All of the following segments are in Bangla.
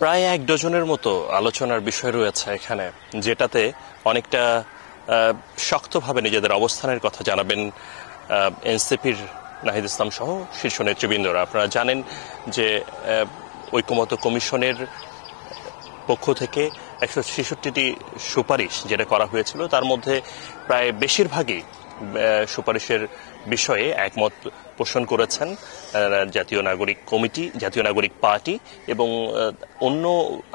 প্রায় এক ডজনের মতো আলোচনার বিষয় রয়েছে এখানে, যেটাতে অনেকটা শক্তভাবে নিজেদের অবস্থানের কথা জানাবেন এনসিপির নাহিদ ইসলাম সহ শীর্ষ নেতৃবৃন্দরা। আপনারা জানেন যে ঐকমত্য কমিশনের পক্ষ থেকে 166টি সুপারিশ যেটা করা হয়েছিল, তার মধ্যে প্রায় বেশিরভাগই সুপারিশের বিষয়ে একমত পোষণ করেছেন জাতীয় নাগরিক কমিটি, জাতীয় নাগরিক পার্টি এবং অন্য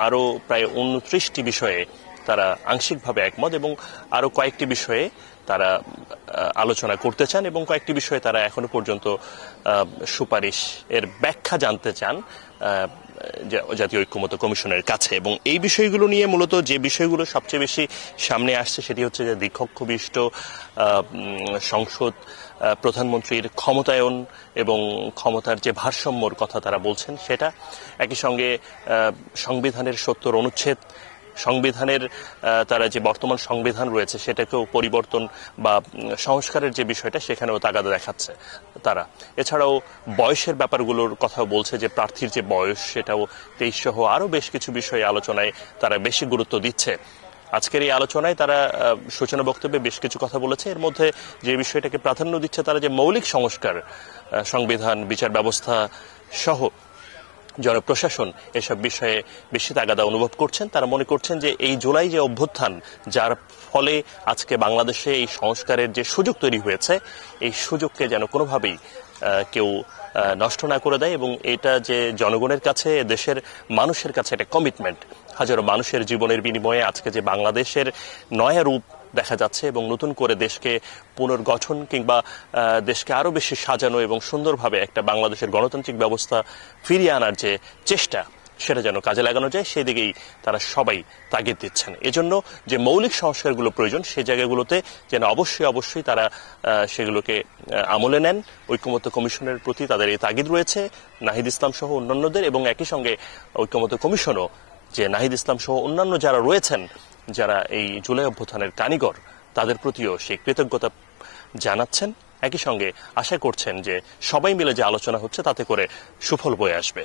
আরও প্রায় 29টি বিষয়ে তারা আংশিকভাবে একমত, এবং আরও কয়েকটি বিষয়ে তারা আলোচনা করতে চান এবং কয়েকটি বিষয়ে তারা এখনো পর্যন্ত সুপারিশ এর ব্যাখ্যা জানতে চান জাতীয় ঐক্যমত্য কমিশনের কাছে। এবং এই বিষয়গুলো নিয়ে মূলত যে বিষয়গুলো সবচেয়ে বেশি সামনে আসছে সেটি হচ্ছে যে দ্বিকক্ষবিষ্ট সংসদ, প্রধানমন্ত্রীর ক্ষমতায়ন এবং ক্ষমতার যে ভারসাম্যর কথা তারা বলছেন সেটা, একই সঙ্গে সংবিধানের 70 অনুচ্ছেদ, সংবিধানের তারা যে বর্তমান সংবিধান রয়েছে সেটাকেও পরিবর্তন বা সংস্কারের যে বিষয়টা সেখানেও তাগাদা দেখাচ্ছে তারা। এছাড়াও বয়সের ব্যাপারগুলোর কথাও বলছে, যে প্রার্থীর যে বয়স সেটাও 23 সহ আরও বেশ কিছু বিষয়ে আলোচনায় তারা বেশি গুরুত্ব দিচ্ছে। আজকের এই আলোচনায় তারা সূচনা বক্তব্যে বেশ কিছু কথা বলেছে। এর মধ্যে যে বিষয়টাকে প্রাধান্য দিচ্ছে তারা যে মৌলিক সংস্কার, সংবিধান, বিচার ব্যবস্থা সহ জনপ্রশাসন, এসব বিষয়ে বেশি তাগাদা অনুভব করছেন। তারা মনে করছেন যে এই জুলাই যে অভ্যুত্থান, যার ফলে আজকে বাংলাদেশে এই সংস্কারের যে সুযোগ তৈরি হয়েছে, এই সুযোগকে যেন কোনোভাবেই কেউ নষ্ট না করে দেয়, এবং এটা যে জনগণের কাছে, দেশের মানুষের কাছে একটা কমিটমেন্ট। হাজারো মানুষের জীবনের বিনিময়ে আজকে যে বাংলাদেশের নয়া রূপ দেখা যাচ্ছে এবং নতুন করে দেশকে পুনর্গঠন কিংবা দেশকে আরো বেশি সাজানো এবং সুন্দরভাবে একটা বাংলাদেশের গণতান্ত্রিক ব্যবস্থা ফিরিয়ে আনার যে চেষ্টা, সেটা যেন কাজে লাগানো যায়, সেই দিকেই তারা সবাই তাগিদ দিচ্ছেন। এজন্য যে মৌলিক সংস্কারগুলো প্রয়োজন, সেই জায়গাগুলোতে যেন অবশ্যই তারা সেগুলোকে আমলে নেন। ঐক্যমত্য কমিশনের প্রতি তাদের এই তাগিদ রয়েছে, নাহিদ ইসলাম সহ অন্যান্যদের, এবং একই সঙ্গে ঐক্যমত্য কমিশনও যে নাহিদ ইসলাম সহ অন্যান্য যারা রয়েছেন, যারা এই জুলাই অভ্যুত্থানের কারিগর, তাদের প্রতিও সেই কৃতজ্ঞতা জানাচ্ছেন। একই সঙ্গে আশা করছেন যে সবাই মিলে যে আলোচনা হচ্ছে তাতে করে সুফল বয়ে আসবে।